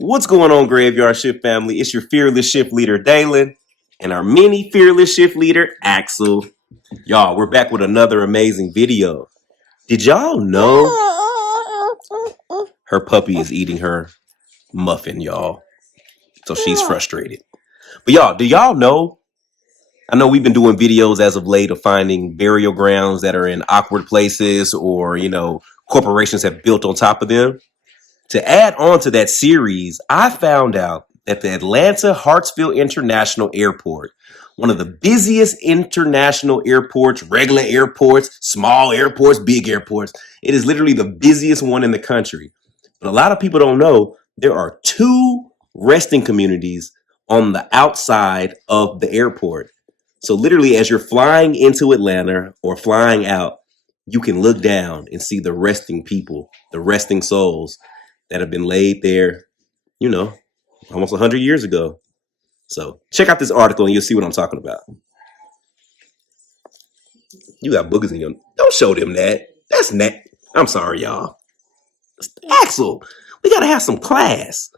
What's going on, Graveyard Shift family? It's your fearless shift leader, Dalen, and our mini fearless shift leader, Axel. Y'all, we're back with another amazing video. Did y'all know her puppy is eating her muffin, y'all? So she's frustrated. But y'all, do y'all know? I know we've been doing videos as of late of finding burial grounds that are in awkward places or, corporations have built on top of them. To add on to that series, I found out that the Atlanta Hartsfield International Airport, one of the busiest international airports, regular airports, small airports, big airports, it is literally the busiest one in the country. But a lot of people don't know there are 2 resting communities on the outside of the airport. So literally as you're flying into Atlanta or flying out, you can look down and see the resting people, the resting souls that have been laid there, almost 100 years ago. So check out this article and you'll see what I'm talking about. You got boogers in your... Don't show them that. That's I'm sorry, y'all. Axel, we got to have some class.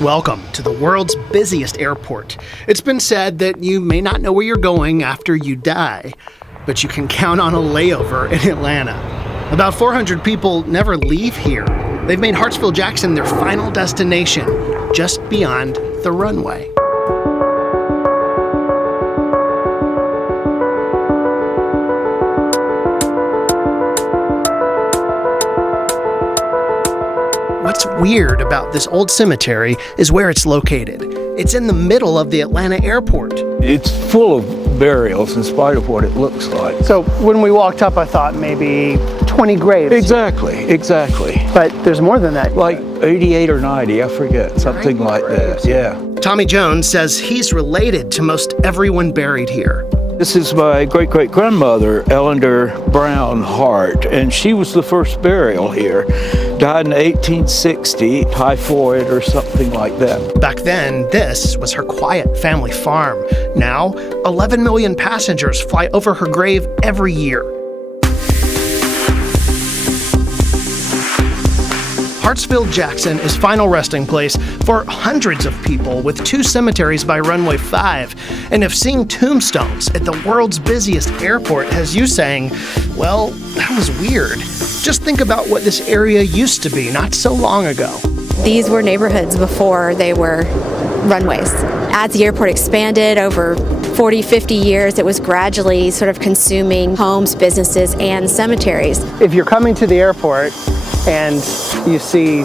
Welcome to the world's busiest airport. It's been said that you may not know where you're going after you die, but you can count on a layover in Atlanta. About 400 people never leave here. They've made Hartsfield-Jackson their final destination, just beyond the runway. What's weird about this old cemetery is where it's located. It's in the middle of the Atlanta airport. It's full of burials in spite of what it looks like. So when we walked up, I thought maybe 20 graves. Exactly. But there's more than that. Like 88 or 90, I forget, something like that, yeah. Tommy Jones says he's related to most everyone buried here. This is my great-great-grandmother, Eleanor Brown Hart, and she was the first burial here. Died in 1860, typhoid or something like that. Back then, this was her quiet family farm. Now, 11 million passengers fly over her grave every year. Hartsfield-Jackson is final resting place for hundreds of people with 2 cemeteries by runway 5. And if seeing tombstones at the world's busiest airport has you saying, well, that was weird, just think about what this area used to be not so long ago. These were neighborhoods before they were runways. As the airport expanded over 40, 50 years, it was gradually sort of consuming homes, businesses, and cemeteries. If you're coming to the airport and you see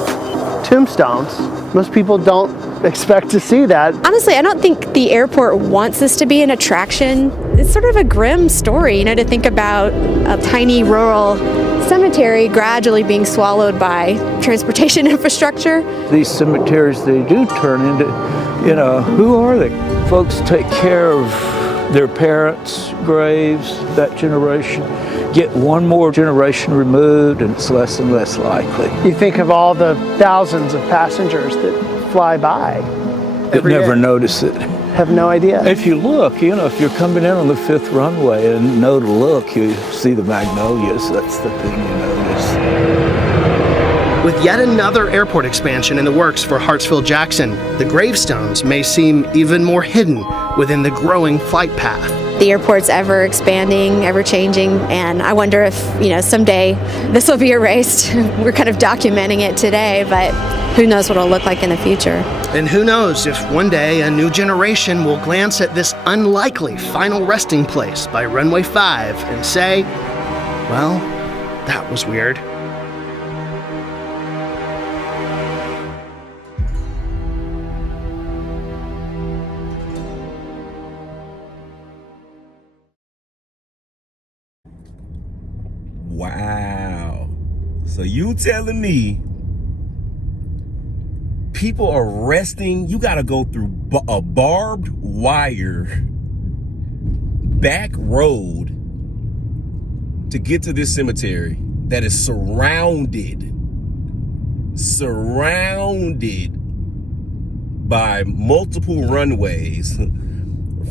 tombstones, most people don't expect to see that. Honestly, I don't think the airport wants this to be an attraction. It's sort of a grim story, to think about a tiny rural cemetery gradually being swallowed by transportation infrastructure. These cemeteries, they do turn into, who are they? Folks take care of their parents' graves, that generation. Get one more generation removed and it's less and less likely. You think of all the thousands of passengers that fly by That never notice it. Have no idea. If you look, if you're coming in on the 5th runway and know to look, you see the magnolias. That's the thing you notice. With yet another airport expansion in the works for Hartsfield-Jackson, the gravestones may seem even more hidden within the growing flight path. The airport's ever expanding, ever changing, and I wonder if, someday this will be erased. We're kind of documenting it today, but who knows what it'll look like in the future. And who knows if one day a new generation will glance at this unlikely final resting place by runway 5 and say, well, that was weird. Wow. So you telling me people are resting, you got to go through a barbed wire back road to get to this cemetery that is surrounded by multiple runways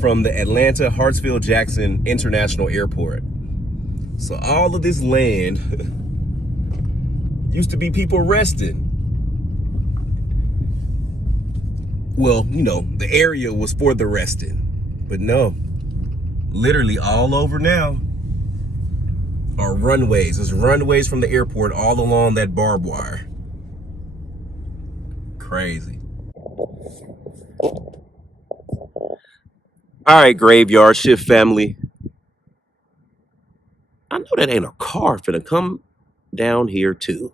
from the Atlanta Hartsfield-Jackson International Airport. So all of this land used to be people resting. Well, you know, the area was for the resting, but no, literally all over now are runways. There's runways from the airport all along that barbed wire. Crazy. All right, graveyard shift family. I know that ain't a car finna come down here too.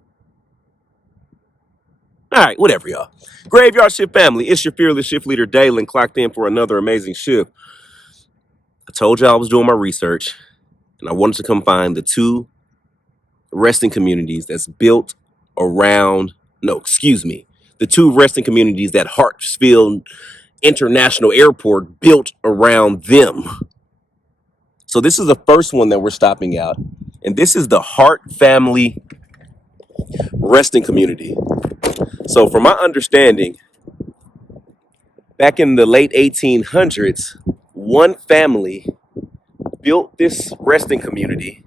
All right, whatever, y'all. Graveyard shift family, it's your fearless shift leader, Dalen, clocked in for another amazing shift. I told y'all I was doing my research, and I wanted to come find the two resting communities that's built around, the two resting communities that Hartsfield International Airport built around them. So this is the first one that we're stopping out, and this is the Hart family resting community. So from my understanding, back in the late 1800s, one family built this resting community,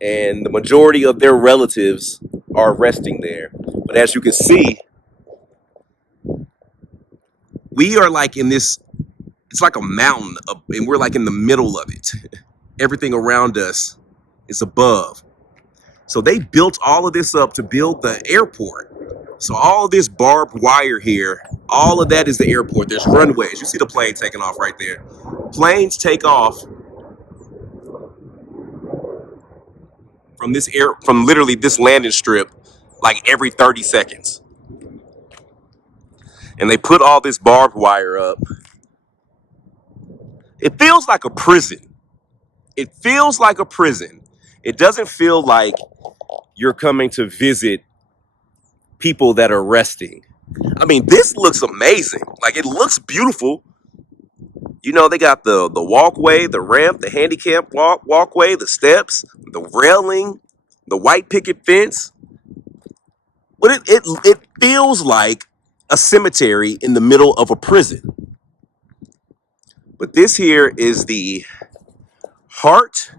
and the majority of their relatives are resting there. But as you can see, we are like in this, it's like a mountain, and we're like in the middle of it. Everything around us is above. So they built all of this up to build the airport. So all of this barbed wire here, all of that is the airport. There's runways. You see the plane taking off right there. Planes take off from literally this landing strip like every 30 seconds. And they put all this barbed wire up. It feels like a prison. It feels like a prison. It doesn't feel like you're coming to visit people that are resting. I mean, this looks amazing. Like, it looks beautiful. You know, they got the walkway, the ramp, the handicap walkway, the steps, the railing, the white picket fence. But it feels like a cemetery in the middle of a prison. But this here is the Hart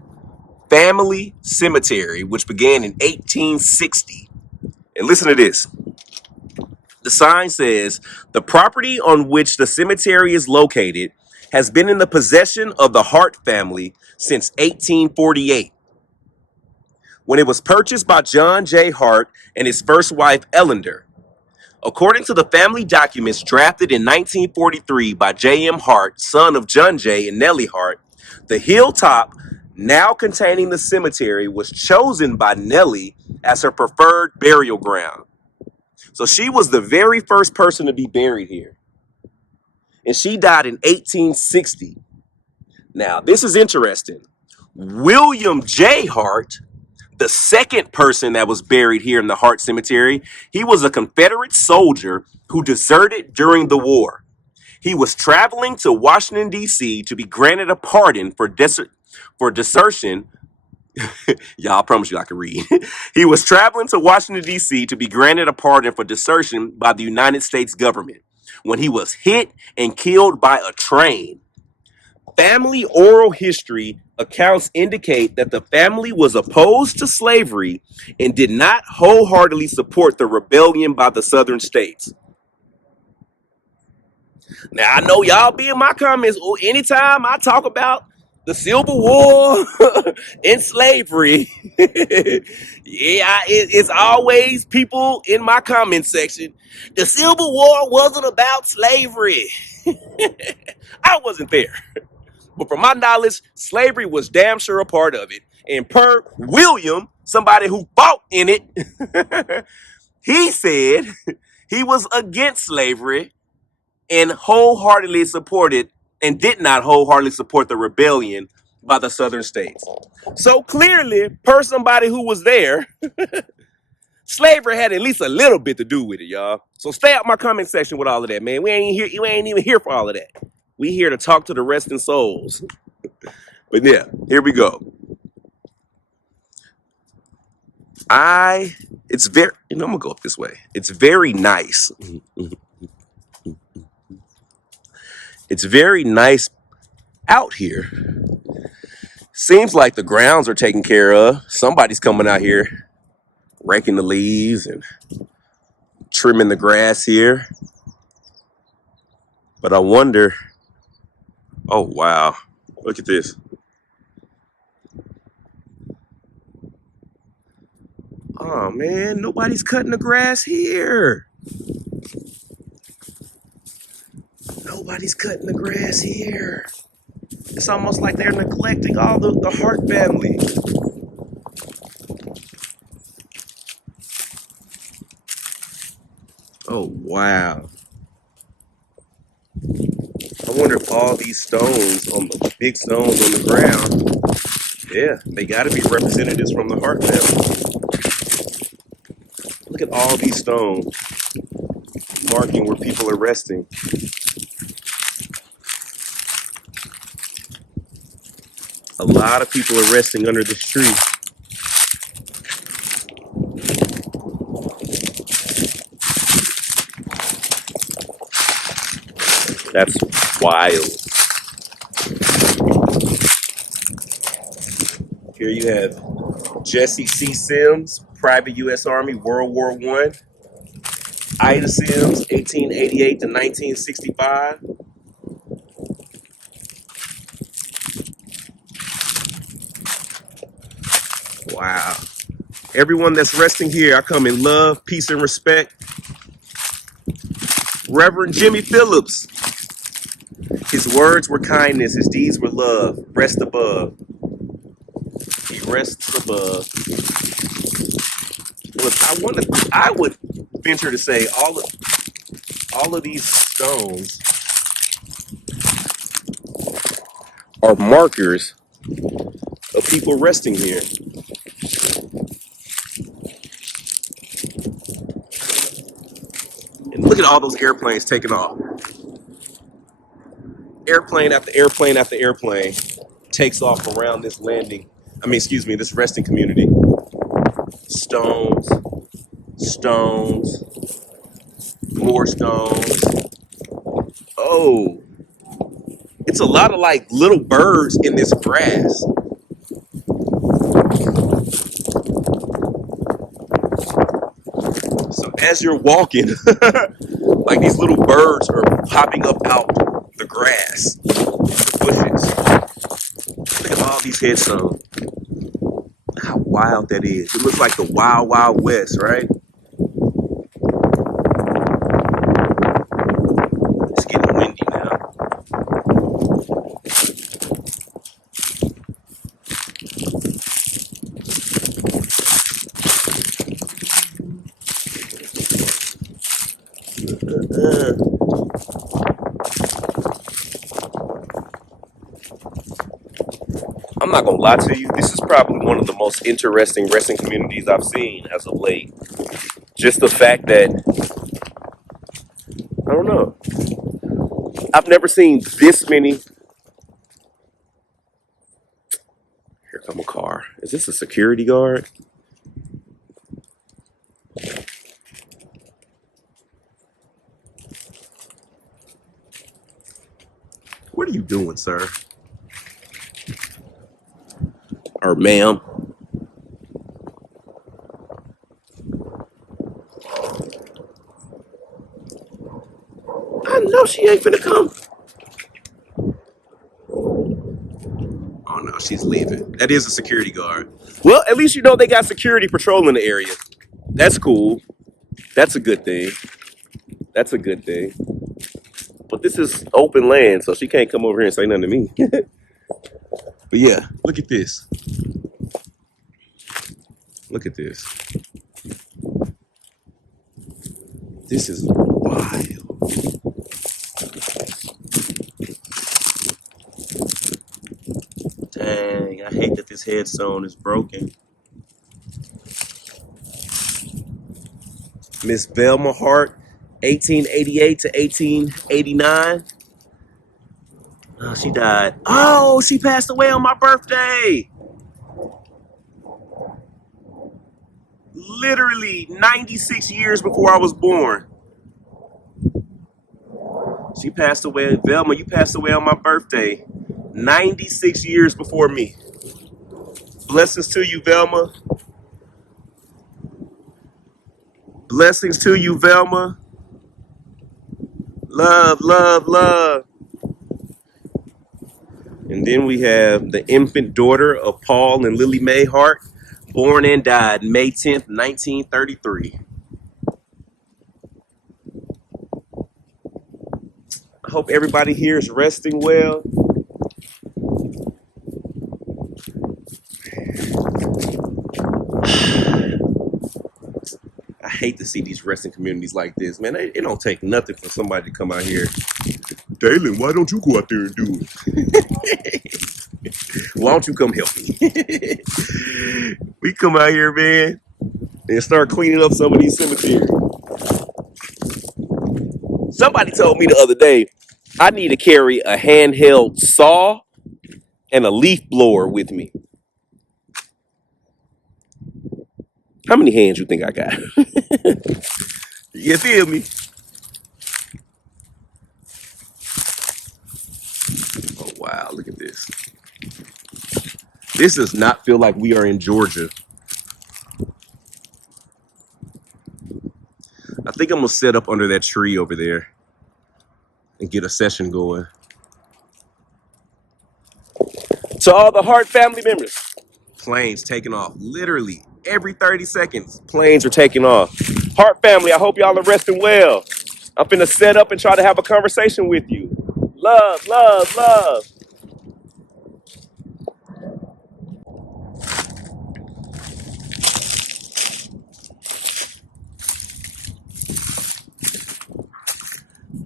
Family Cemetery, which began in 1860. And listen to this. The sign says, the property on which the cemetery is located has been in the possession of the Hart family since 1848, when it was purchased by John J. Hart and his first wife, Ellender. According to the family documents drafted in 1943 by J.M. Hart, son of John J. and Nellie Hart, the hilltop now containing the cemetery was chosen by Nellie as her preferred burial ground. So she was the very first person to be buried here. And she died in 1860. Now, this is interesting. William J. Hart, the second person that was buried here in the Hart Cemetery, he was a Confederate soldier who deserted during the war. He was traveling to Washington, D.C. to be granted a pardon for desertion. Y'all, I promise you I can read. He was traveling to Washington, D.C. to be granted a pardon for desertion by the United States government when he was hit and killed by a train. Family oral history accounts indicate that the family was opposed to slavery and did not wholeheartedly support the rebellion by the southern states. Now, I know y'all be in my comments anytime I talk about the Civil War and slavery. It's always people in my comment section. The Civil War wasn't about slavery. I wasn't there. But from my knowledge, slavery was damn sure a part of it. And per William, somebody who fought in it, he said he was against slavery and wholeheartedly supported and did not wholeheartedly support the rebellion by the southern states. So clearly, per somebody who was there, slavery had at least a little bit to do with it, y'all. So stay out my comment section with all of that, man. We ain't even here for all of that. We here to talk to the resting souls. But yeah, here we go. I'm gonna go up this way. It's very nice. It's very nice out here. Seems like the grounds are taken care of. Somebody's coming out here, raking the leaves and trimming the grass here. But I wonder, oh wow, look at this. Oh man, nobody's cutting the grass here. Nobody's cutting the grass here. It's almost like they're neglecting all the Hart family. Oh wow. I wonder if all these stones, on the big stones on the ground, yeah, they gotta be representatives from the Hart family. Look at all these stones marking where people are resting. A lot of people are resting under this tree. That's wild. Here you have Jesse C. Sims, Private U.S. Army, World War I. Ida Sims, 1888 to 1965. Wow. Everyone that's resting here, I come in love, peace, and respect. Reverend Jimmy Phillips. His words were kindness, his deeds were love. Rest above. He rests above. Look, I would venture to say all of these stones are markers of people resting here. And look at all those airplanes taking off. Airplane after airplane after airplane takes off around this this resting community. Stones, stones, more stones. Oh, it's a lot of like little birds in this grass. So as you're walking, like these little birds are popping up out the grass, the bushes. Look at all these headstones. Look how wild that is. It looks like the Wild Wild West, right? It's getting windy now. I'm not gonna lie to you, this is probably one of the most interesting resting communities I've seen as of late. Just the fact that, I don't know, I've never seen this many. Here come a car. Is this a security guard? What are you doing, sir? Or ma'am? I know she ain't finna come. Oh no, she's leaving. That is a security guard. Well, at least you know they got security patrolling the area. That's cool. That's a good thing. That's a good thing. But this is open land, so she can't come over here and say nothing to me. But yeah, look at this. Look at this. This is wild. Dang, I hate that this headstone is broken. Miss Velma Hart, 1888 to 1889. Oh, she died. Oh, she passed away on my birthday. Literally 96 years before I was born. She passed away. Velma, you passed away on my birthday. 96 years before me. Blessings to you, Velma. Blessings to you, Velma. Love, love, love. And then we have the infant daughter of Paul and Lily Mae Hart, born and died May 10th, 1933. I hope everybody here is resting well. I hate to see these resting communities like this, man. It don't take nothing for somebody to come out here. Dalen, why don't you go out there and do it? Why don't you come help me? We come out here, man, and start cleaning up some of these cemeteries. Somebody told me the other day, I need to carry a handheld saw and a leaf blower with me. How many hands you think I got? You feel me? Oh, wow, look at this. This does not feel like we are in Georgia. I think I'm going to set up under that tree over there and get a session going. To all the Hart family members, planes taking off. Literally every 30 seconds, planes are taking off. Hart family, I hope y'all are resting well. I'm finna set up and try to have a conversation with you. Love, love, love.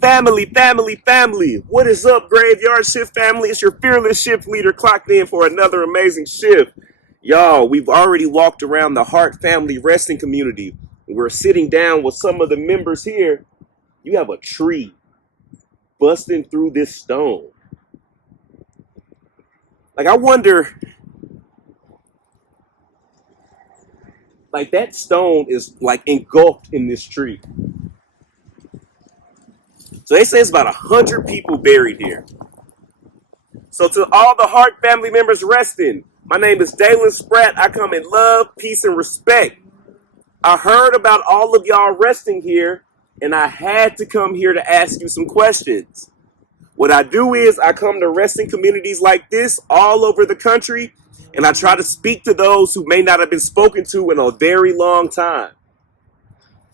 Family, family, family. What is up, Graveyard Shift family? It's your fearless shift leader clocked in for another amazing shift. Y'all, we've already walked around the Hart family resting community. We're sitting down with some of the members here. You have a tree busting through this stone. Like, I wonder, like, that stone is like engulfed in this tree. So they say it's about 100 people buried here. So to all the Hart family members resting, my name is Dalen Spratt. I come in love, peace, and respect. I heard about all of y'all resting here, and I had to come here to ask you some questions. What I do is I come to resting communities like this all over the country, and I try to speak to those who may not have been spoken to in a very long time.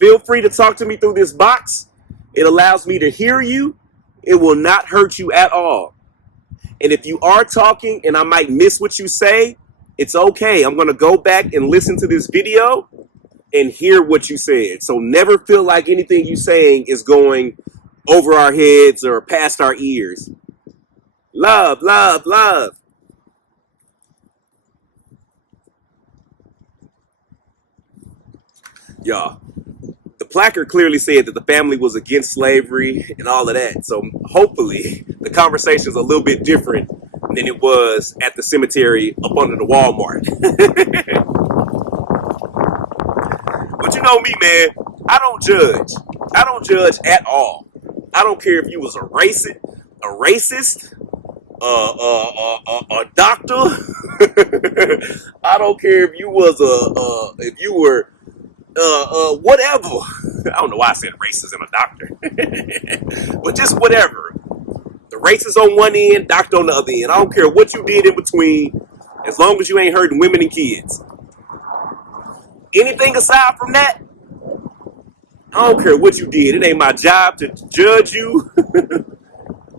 Feel free to talk to me through this box. It allows me to hear you. It will not hurt you at all. And if you are talking and I might miss what you say, it's okay. I'm going to go back and listen to this video and hear what you said. So never feel like anything you're saying is going over our heads or past our ears. Love, love, love. Y'all, the placard clearly said that the family was against slavery and all of that. So hopefully the conversation is a little bit different than it was at the cemetery up under the Walmart. But you know me, man, I don't judge. I don't judge at all. I don't care if you was a racist, a doctor. I don't care if you was if you were whatever. I don't know why I said racist and a doctor. But just whatever. The racist on one end, doctor on the other end. I don't care what you did in between, as long as you ain't hurting women and kids. Anything aside from that, I don't care what you did. It ain't my job to judge you,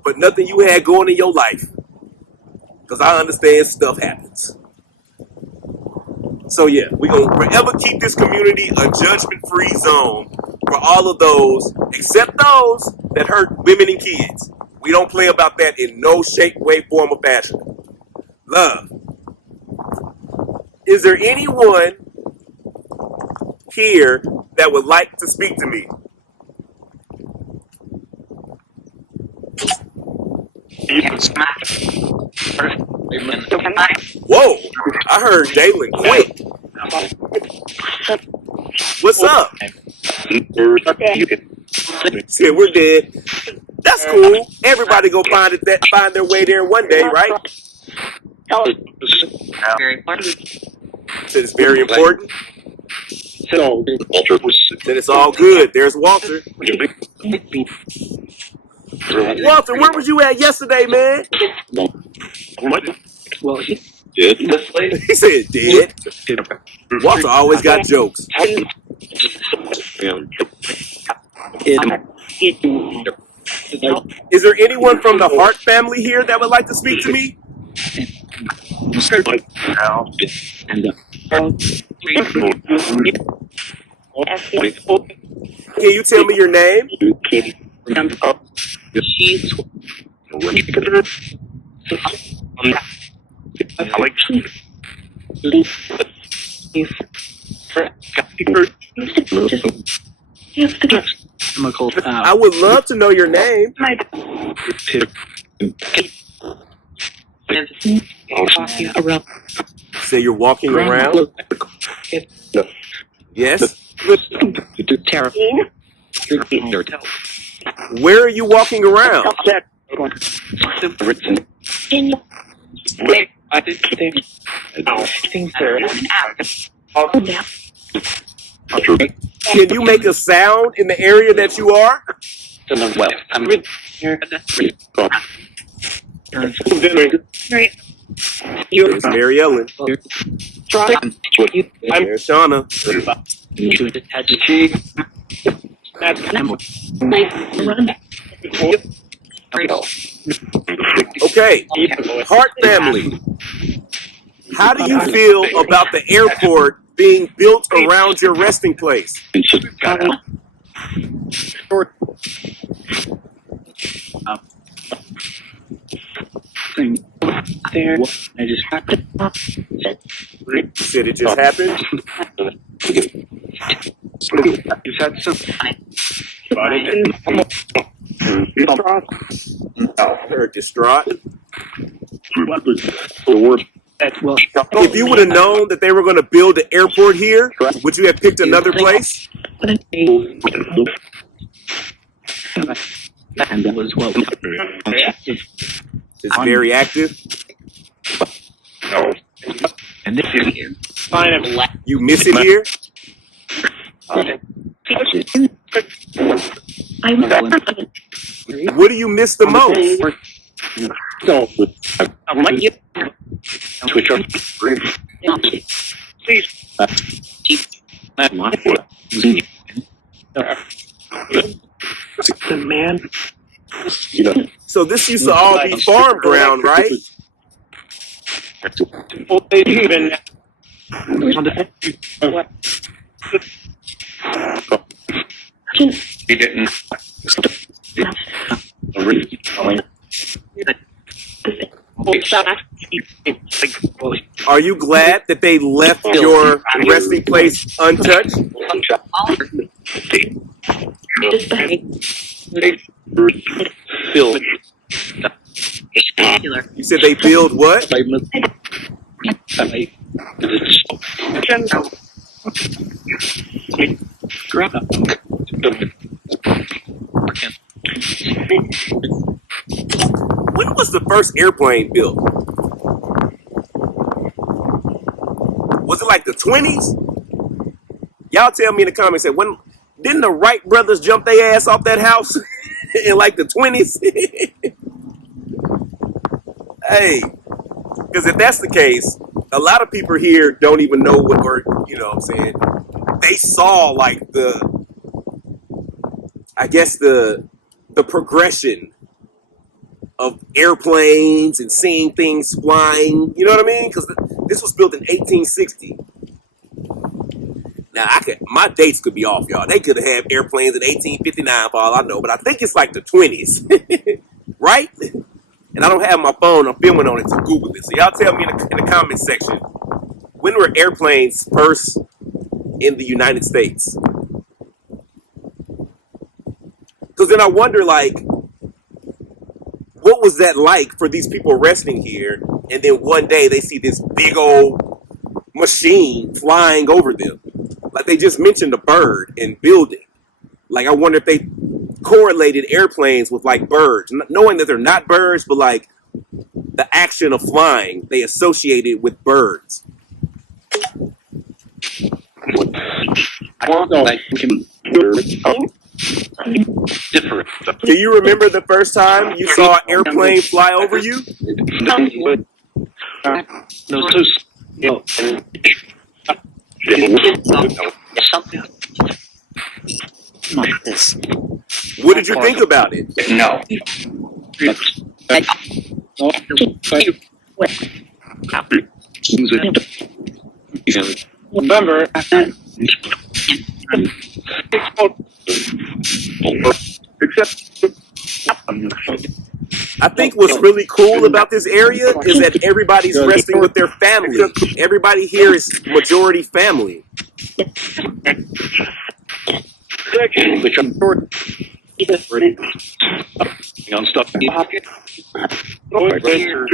but nothing you had going in your life. Because I understand stuff happens. So yeah, we're going to forever keep this community a judgment-free zone for all of those, except those that hurt women and kids. We don't play about that in no shape, way, form, or fashion. Love. Is there anyone here that would like to speak to me? Whoa, I heard Dalen quick. What's up? Yeah, we're dead. That's cool. Everybody go find their way there one day, right? Said it's very important. Then it's all good. There's Walter. Walter, where was you at yesterday, man? Well, he did. He said dead. Walter always got jokes. Is there anyone from the Hart family here that would like to speak to me? Can you tell me your name? I would love to know your name. Say you're walking around? Yes. Where are you walking around? Can you make a sound in the area that you are? There's Mary Ellen. There's Shauna. Okay, Hart family. How do you feel about the airport being built around your resting place? You said it just happened? They're distraught. If you would have known that they were going to build an airport here, would you have picked another place? It's very active. You miss it here? What do you miss the most? So this used to all be farm ground, right? Are you glad that they left your resting place untouched? You said they build what? When was the first airplane built? Was it like the 20s? Y'all tell me in the comments. When didn't the Wright brothers jump their ass off that house in like the 20s? Hey, because if that's the case, a lot of people here don't even know what, or you know what I'm saying, they saw like the progression of airplanes and seeing things flying, you know what I mean? Because this was built in 1860. Now, my dates could be off, y'all. They could have had airplanes in 1859 for all I know, but I think it's like the 20s, right? And I don't have my phone. I'm filming on it to Google this. So y'all tell me in the comment section, when were airplanes first in the United States? Because then I wonder, like, what was that like for these people resting here? And then one day they see this big old machine flying over them. Like they just mentioned a bird and building. Like I wonder if they correlated airplanes with like birds, knowing that they're not birds, but like the action of flying, they associated with birds. Do you remember the first time you saw an airplane fly over you? What did you think about it? No. Remember, I think what's really cool about this area is that everybody's resting with their family. Everybody here is majority family.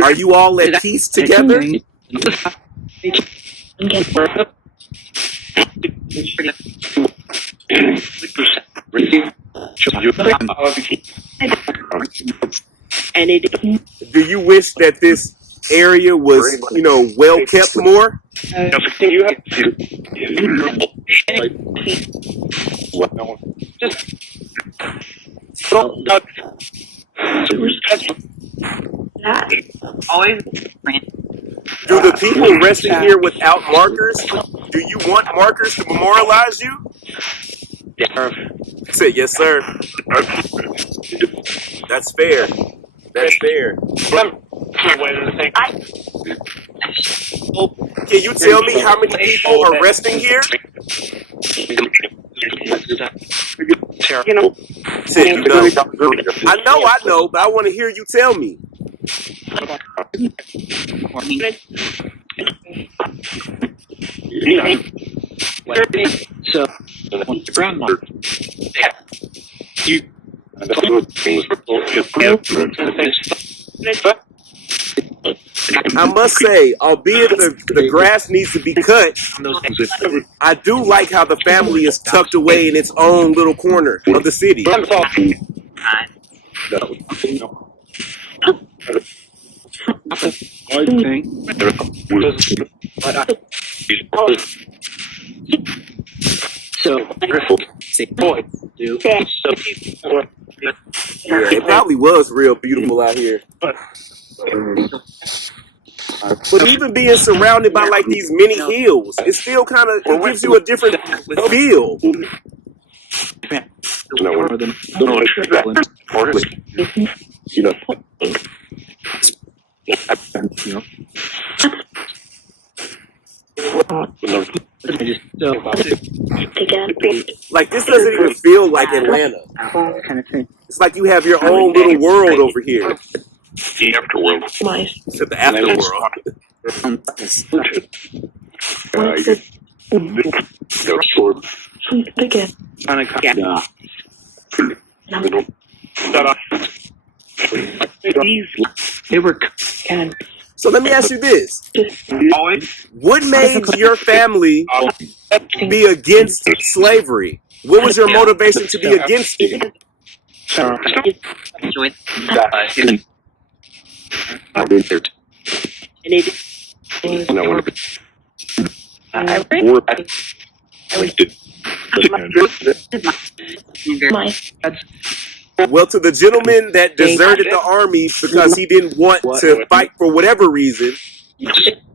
Are you all at peace together? Do you wish that this area was, well kept more? Do the people resting here without markers, do you want markers to memorialize you? I said, yes, sir. That's fair. That's fair. Can you tell me how many people are resting here? Said, you know. I know, but I want to hear you tell me. So, grandmother. I must say, albeit the grass needs to be cut, I do like how the family is tucked away in its own little corner of the city. Yeah, it probably was real beautiful out here. But even being surrounded by like these many hills, it still kind of gives you a different feel. Like this doesn't even feel like Atlanta. It's like you have your own little world over here. The afterworld. Except the afterworld. So let me ask you this. What made your family be against slavery? What was your motivation to be against it? Well, to the gentleman that deserted the army because he didn't want to fight for whatever reason,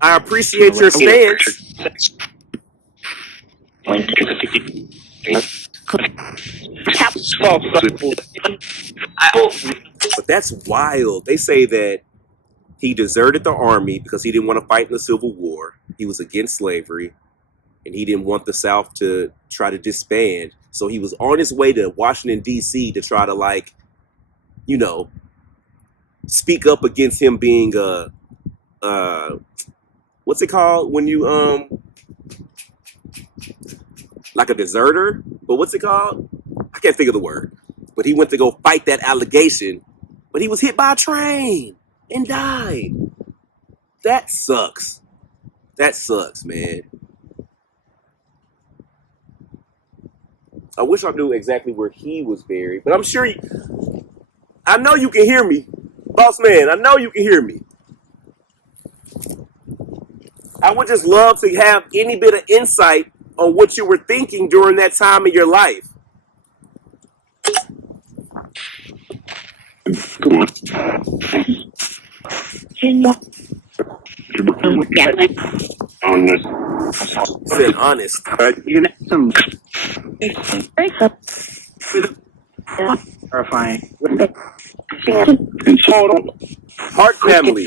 I appreciate your stance. But that's wild. They say that he deserted the army because he didn't want to fight in the Civil War. He was against slavery, and he didn't want the South to try to disband. So he was on his way to Washington, D.C. to try to, like, speak up against him being what's it called when you like a deserter? But what's it called? I can't think of the word. But he went to go fight that allegation, but he was hit by a train and died. That sucks. That sucks, man. I wish I knew exactly where he was buried, but I'm sure I know you can hear me. Boss man, I know you can hear me. I would just love to have any bit of insight on what you were thinking during that time in your life. Come on. Said honest. Terrifying. Heart family.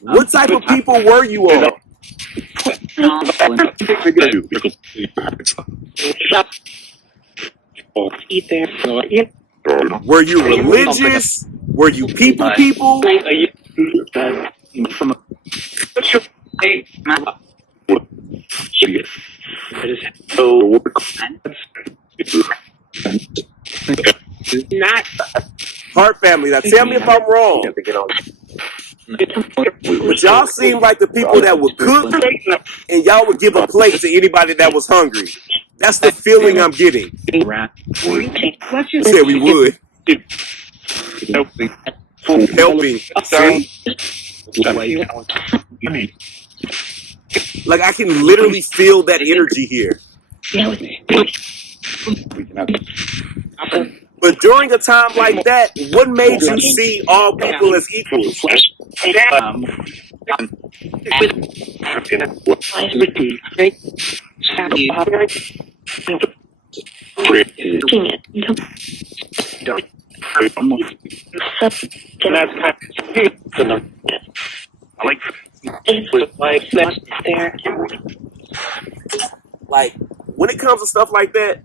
What type of people were you all? Were you religious? Were you people? Heart family. Now tell me if I'm wrong. But y'all seem like the people that would cook and y'all would give a plate to anybody that was hungry. That's the feeling I'm getting. Said we would. Helping. See? Like I can literally feel that energy here. But during a time like that, what made you see all people as equals? Like when it comes to stuff like that,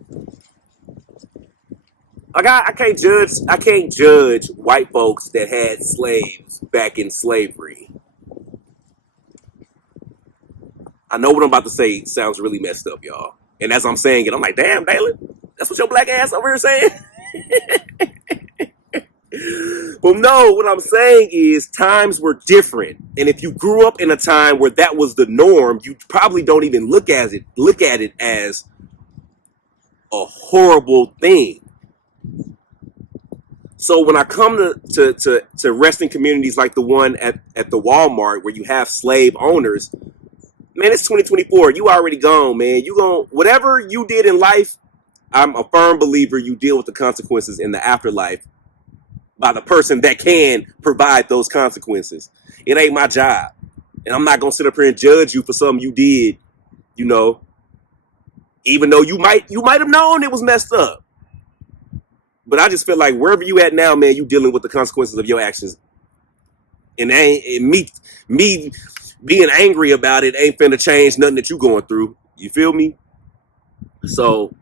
like I can't judge white folks that had slaves back in slavery. I know what I'm about to say sounds really messed up, y'all. And as I'm saying it, I'm like, damn, Dalen, that's what your black ass over here saying? Well, no, what I'm saying is times were different. And if you grew up in a time where that was the norm, you probably don't even look at it as a horrible thing. So when I come to resting communities like the one at the Walmart where you have slave owners, man, it's 2024. You already gone, man. You gon' whatever you did in life, I'm a firm believer you deal with the consequences in the afterlife by the person that can provide those consequences. It ain't my job. And I'm not gonna sit up here and judge you for something you did, you know, even though you might have known it was messed up. But I just feel like wherever you at now, man, you dealing with the consequences of your actions. And me being angry about it ain't finna change nothing that you going through. You feel me? So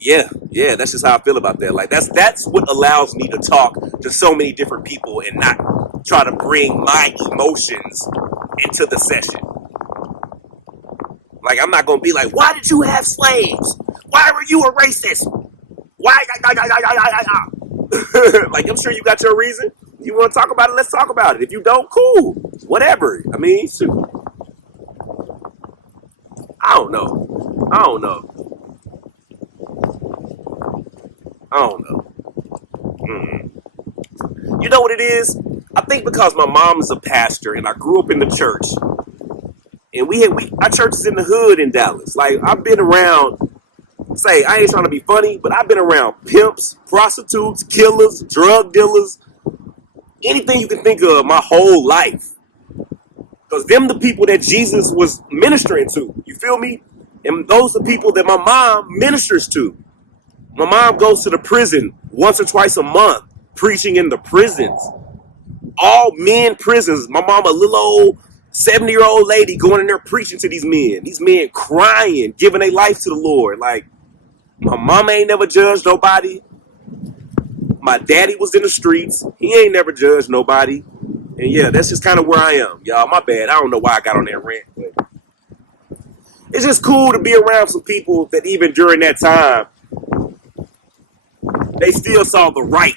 yeah, that's just how I feel about that. Like that's what allows me to talk to so many different people and not try to bring my emotions into the session. Like I'm not gonna be like, why did you have slaves? Why were you a racist? Why? Like I'm sure you got your reason. You want to talk about it? Let's talk about it. If you don't, cool. Whatever. I mean, shoot. I don't know. You know what it is? I think because my mom is a pastor and I grew up in the church, and our church is in the hood in Dallas. Like I've been around. Say I ain't trying to be funny, but I've been around pimps, prostitutes, killers, drug dealers, anything you can think of my whole life. Because them the people that Jesus was ministering to. You feel me? And those are the people that my mom ministers to. My mom goes to the prison once or twice a month, preaching in the prisons. All men prisons. My mom, a little old 70-year-old lady going in there preaching to these men. These men crying, giving their life to the Lord. Like, my mama ain't never judged nobody. My daddy was in the streets. He ain't never judged nobody. And yeah, that's just kind of where I am, y'all. My bad. I don't know why I got on that rant, but it's just cool to be around some people that even during that time, they still saw the right.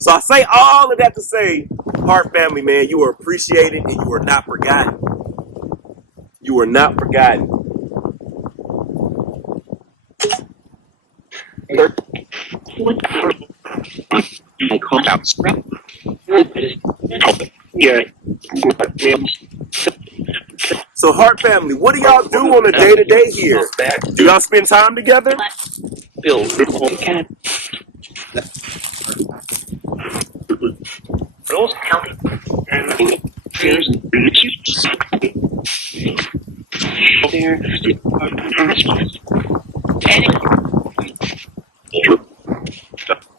So I say all of that to say, Heart family, man, you are appreciated and you are not forgotten. You are not forgotten. I call out Spratt. Yeah. So, Hart family, what do y'all do on a day-to-day here? Do y'all spend time together? Bill, cat. Rose County. And there's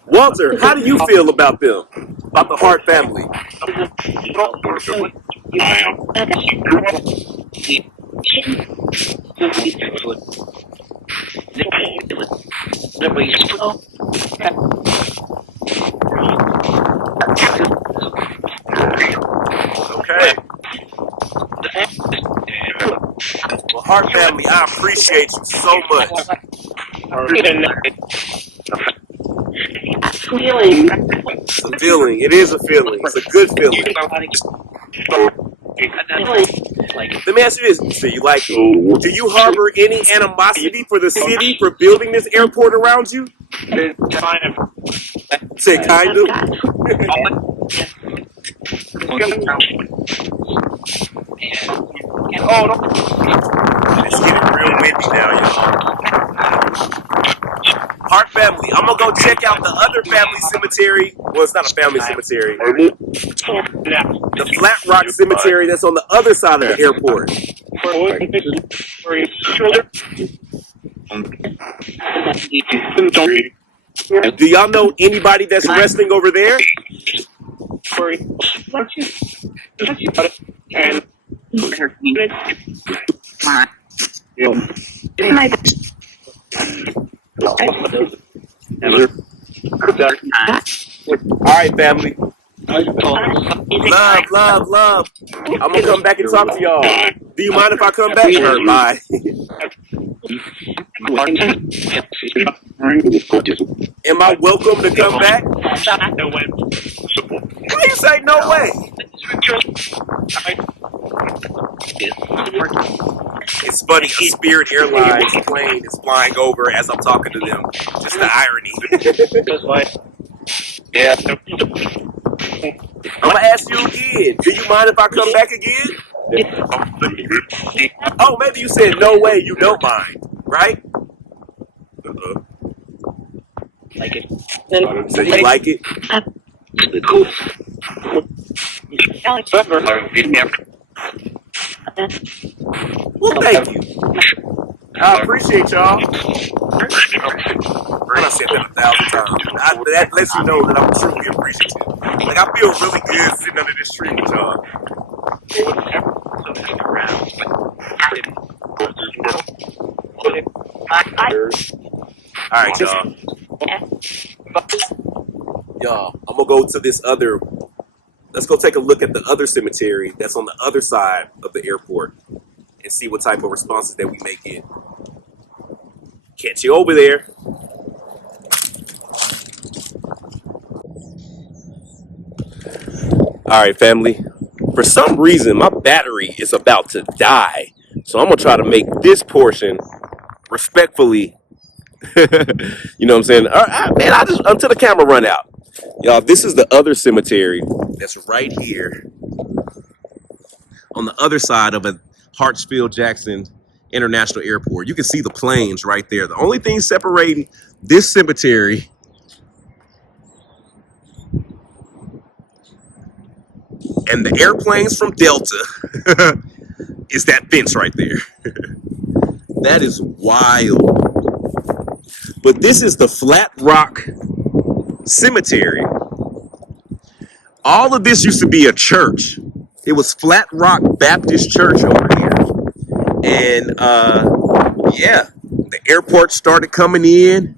Walter, how do you feel about them? About the Hart family? Okay. Well, Hart family, I appreciate you so much. It's a feeling. It is a feeling. It's a good feeling. Let me ask you this. So you like it? Do you harbor any animosity for the city for building this airport around you? Say kind of. It's getting real windy now, y'all. Hart family, I'm gonna go check out the other family cemetery. Well, it's not a family cemetery. The Flat Rock Cemetery that's on the other side of the airport. Do y'all know anybody that's resting over there? Alright, family. Love. I'm gonna come back and talk to y'all. Do you mind if I come back? Bye. Am I welcome to come back? Why you say no way? It's funny, a Spirit Airlines plane is flying over as I'm talking to them. Just the irony. I'm gonna ask you again. Do you mind if I come back again? Oh, maybe you said no way, you don't mind, right? Like it. So you like it? Cool. Well, thank you. I appreciate y'all. I said that 1,000 times. That lets you know that I'm truly appreciative. Like, I feel really good sitting under this tree with y'all. Alright, y'all. Y'all, I'm gonna go to this other. Let's go take a look at the other cemetery that's on the other side of the airport and see what type of responses that we may get. Catch you over there. All right, family. For some reason, my battery is about to die. So I'm going to try to make this portion respectfully. You know what I'm saying? All right, man, I just until the camera run out. Y'all, this is the other cemetery that's right here on the other side of a Hartsfield-Jackson International Airport. You can see the planes right there. The only thing separating this cemetery and the airplanes from Delta is that fence right there. That is wild. But this is the Flat Rock Cemetery. All of this used to be a church. It was Flat Rock Baptist Church over here. And yeah, the airport started coming in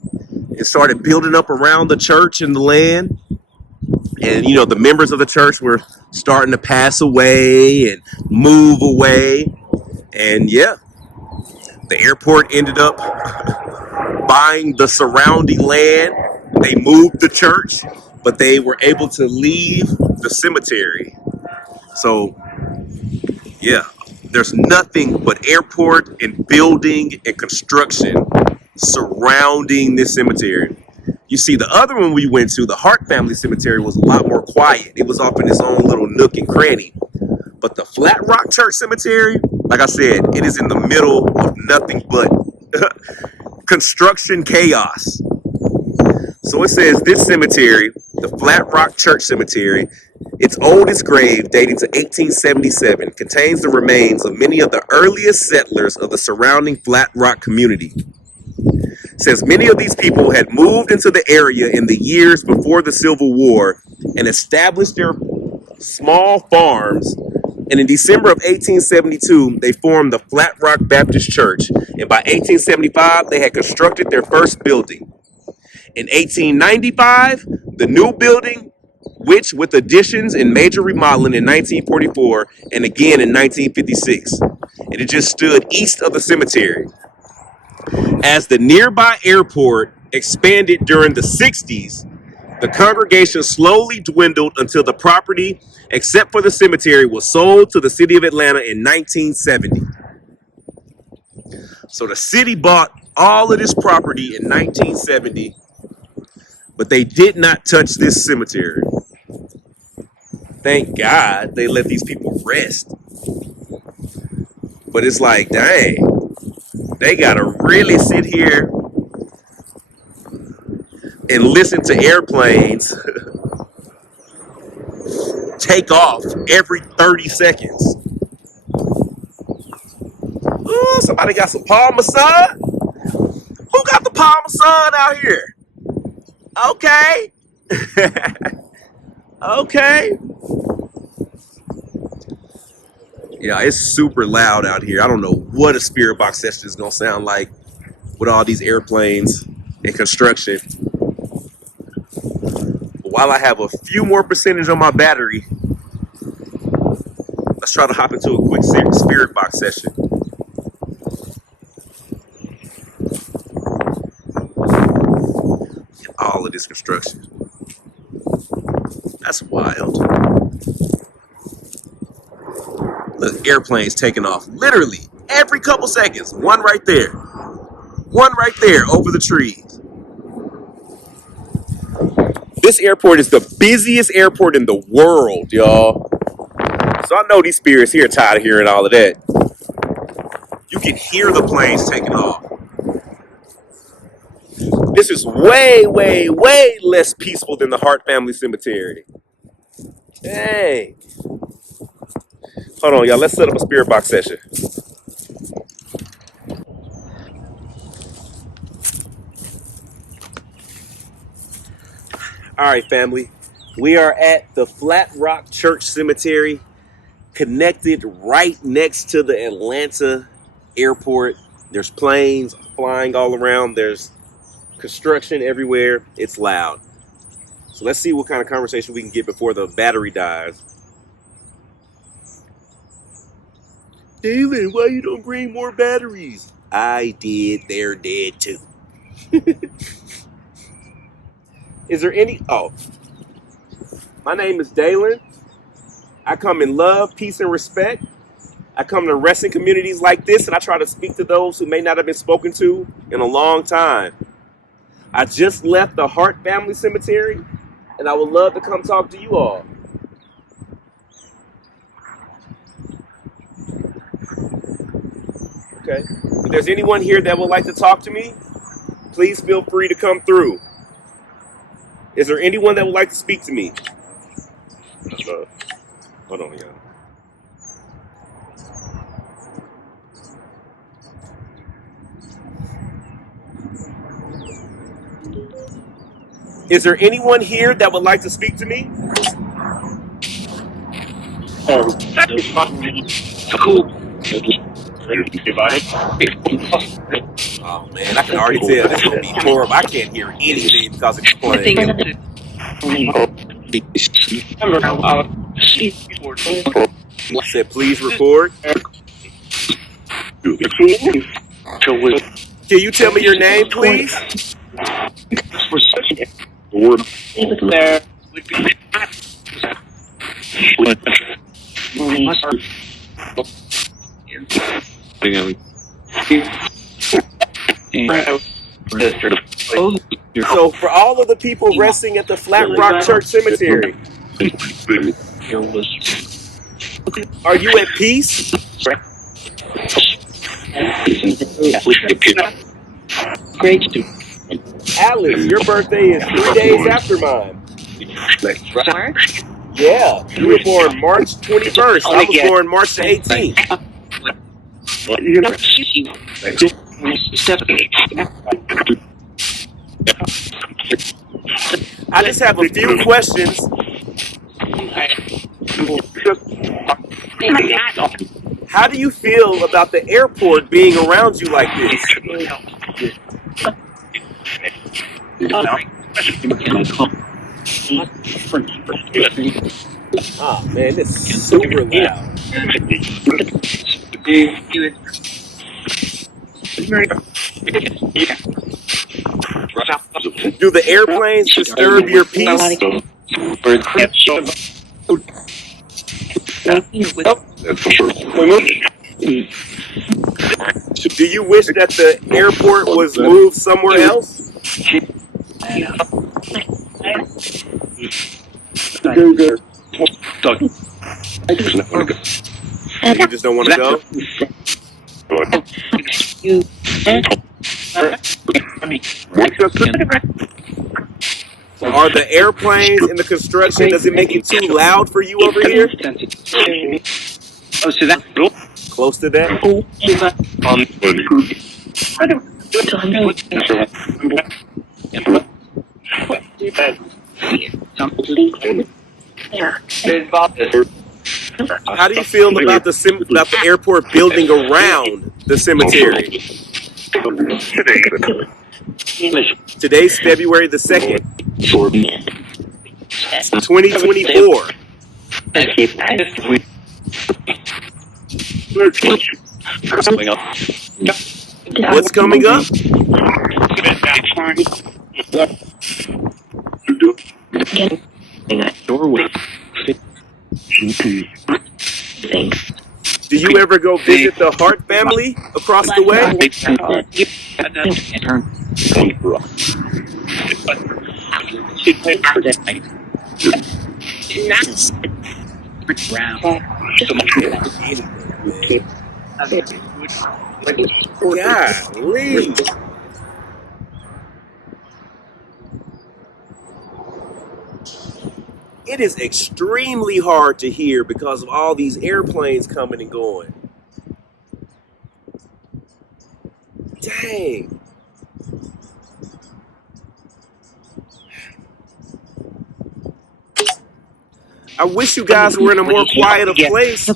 and started building up around the church and the land. And, you know, the members of the church were starting to pass away and move away. And yeah, the airport ended up buying the surrounding land. They moved the church, but they were able to leave the cemetery. So yeah, there's nothing but airport and building and construction surrounding this cemetery. You see, the other one we went to, the Hart family cemetery, was a lot more quiet. It was off in its own little nook and cranny. But the Flat Rock Church Cemetery, like I said, it is in the middle of nothing but construction chaos. So it says this cemetery, the Flat Rock Church Cemetery, its oldest grave, dating to 1877, contains the remains of many of the earliest settlers of the surrounding Flat Rock community. It says many of these people had moved into the area in the years before the Civil War and established their small farms. And in December of 1872, they formed the Flat Rock Baptist Church. And by 1875, they had constructed their first building. In 1895, the new building, which with additions and major remodeling in 1944 and again in 1956. And it just stood east of the cemetery. As the nearby airport expanded during the 60s, the congregation slowly dwindled until the property, except for the cemetery, was sold to the city of Atlanta in 1970. So the city bought all of this property in 1970, but they did not touch this cemetery. Thank God they let these people rest. But it's like, dang, they gotta really sit here and listen to airplanes take off every 30 seconds. Ooh, somebody got some Parmesan? Who got the Parmesan out here? Okay. Okay. Yeah, it's super loud out here. I don't know what a spirit box session is going to sound like with all these airplanes and construction. But while I have a few more percentage on my battery, let's try to hop into a quick spirit box session. All of this construction. That's wild. Look, airplanes taking off literally every couple seconds. One right there. One right there over the trees. This airport is the busiest airport in the world, y'all. So I know these spirits here are tired of hearing all of that. You can hear the planes taking off. This is way, way, way less peaceful than the Hart family cemetery. Dang. Hold on, y'all. Let's set up a spirit box session. All right, family. We are at the Flat Rock Church Cemetery, connected right next to the Atlanta airport. There's planes flying all around. There's construction everywhere. It's loud. So let's see what kind of conversation we can get before the battery dies. Dalen, why you don't bring more batteries? I did. They're dead too. Is there any... Oh. My name is Dalen. I come in love, peace, and respect. I come to wrestling communities like this, and I try to speak to those who may not have been spoken to in a long time. I just left the Hart family cemetery, and I would love to come talk to you all. Okay. If there's anyone here that would like to talk to me, please feel free to come through. Is there anyone that would like to speak to me? Hold on, y'all. Is there anyone here that would like to speak to me? Oh man, I can already tell this is gonna be horrible. I can't hear anything because of this plane. Said please record. Can you tell me your name, please? So for all of the people resting at the Flat Rock Church Cemetery, are you at peace? Alice, your birthday is 3 days after mine. Yeah, you were born March 21st. I was born March the 18th. I just have a few questions. How do you feel about the airport being around you like this? Oh man, it's super loud. Do the airplanes disturb your peace? Do you wish that the airport was moved somewhere else? You just don't want to go? Are the airplanes and the construction, does it make it too loud for you over here? Close to that? How do you feel about the airport building around the cemetery? Today's February the 2nd, 2024. What's coming up? Do you ever go visit the Hart family across the way? Golly. It is extremely hard to hear because of all these airplanes coming and going. Dang. I wish you guys were in a more quiet place.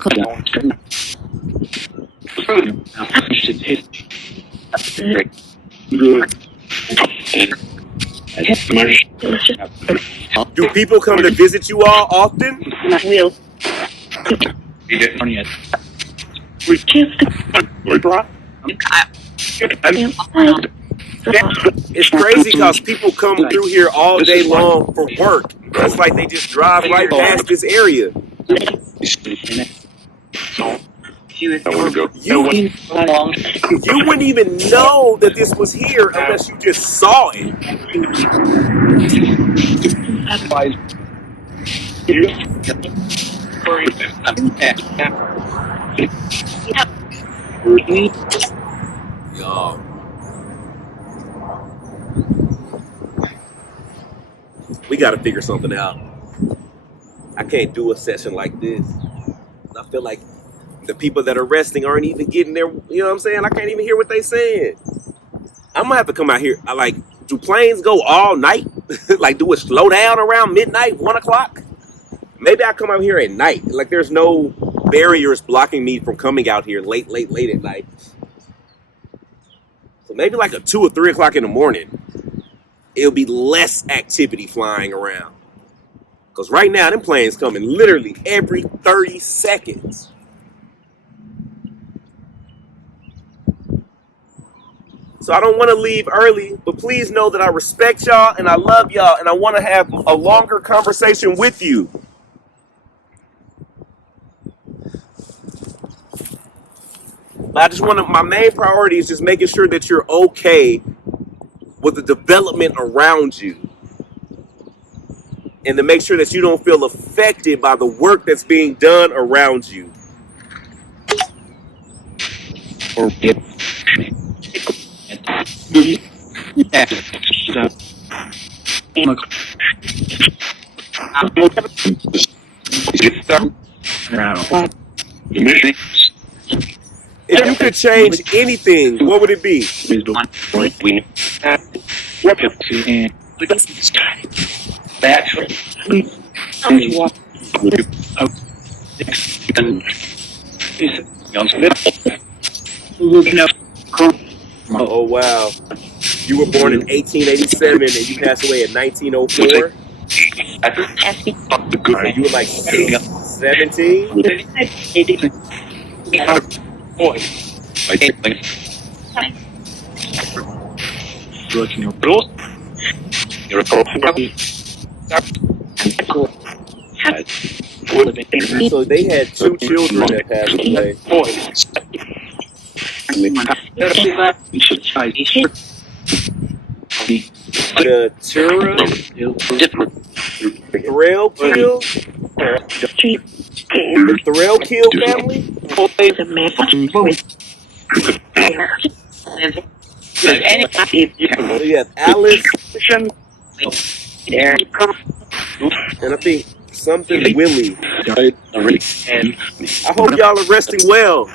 Do people come to visit you all often? It's crazy because people come through here all day long for work. It's like they just drive right past this area. You wouldn't even know that this was here unless you just saw it. Y'all. We got to figure something out. I can't do a session like this. I feel like the people that are resting aren't even getting there. You know what I'm saying? I can't even hear what they saying. I'm gonna have to come out here. Do planes go all night? Like, do it slow down around midnight, 1 o'clock? Maybe I come out here at night. Like, there's no barriers blocking me from coming out here late at night. So maybe like a 2 or 3 o'clock in the morning, it'll be less activity flying around. Because right now, them planes coming literally every 30 seconds. So I don't want to leave early, but please know that I respect y'all and I love y'all and I want to have a longer conversation with you. But my main priority is just making sure that you're okay with the development around you, and to make sure that you don't feel affected by the work that's being done around you. If you could change anything, what would it be? Oh wow. You were born in 1887 and you passed away in 1904? You were like 17? So they had 2 children that passed away. The Tura, Thrill Kill, the Thrill Kill family? So you have Alice, and I think something Willie. I hope y'all are resting well.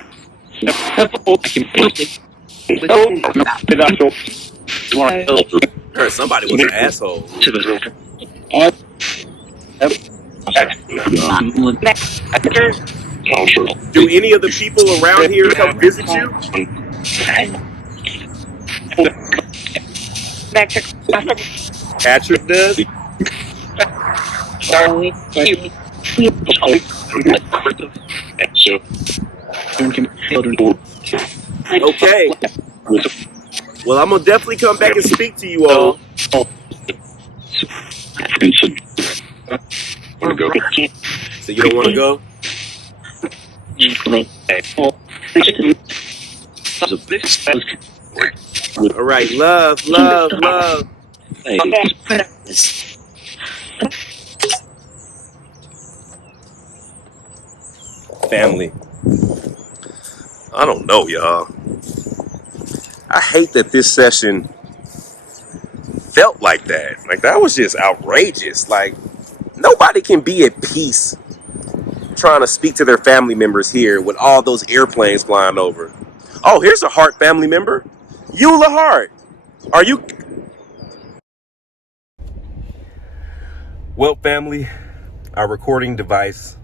Heard somebody was an asshole. Do any of the people around here come visit you? Patrick does? Okay. Well, I'm gonna definitely come back and speak to you all. So you don't want to go? All right, love. Family. I don't know, y'all. I hate that this session felt like that. Like, that was just outrageous. Like, nobody can be at peace trying to speak to their family members here with all those airplanes flying over. Oh, here's a Hart family member. Eula Hart. Are you... Well, family, our recording device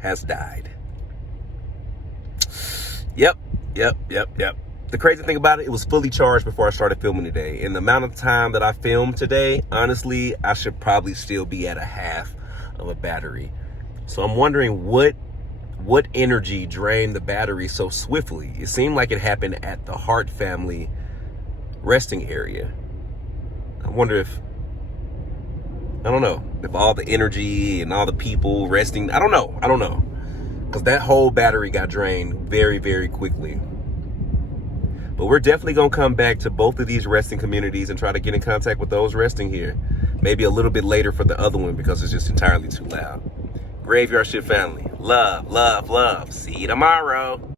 has died. Yep. The crazy thing about it was fully charged before I started filming today. In the amount of time that I filmed today, honestly, I should probably still be at a half of a battery. So I'm wondering what energy drained the battery so swiftly. It seemed like it happened at the Hart family resting area. I wonder if, I don't know, if all the energy and all the people resting, I don't know. Because that whole battery got drained very, very quickly. But we're definitely going to come back to both of these resting communities and try to get in contact with those resting here. Maybe a little bit later for the other one because it's just entirely too loud. Graveyard Shit family. Love. See you tomorrow.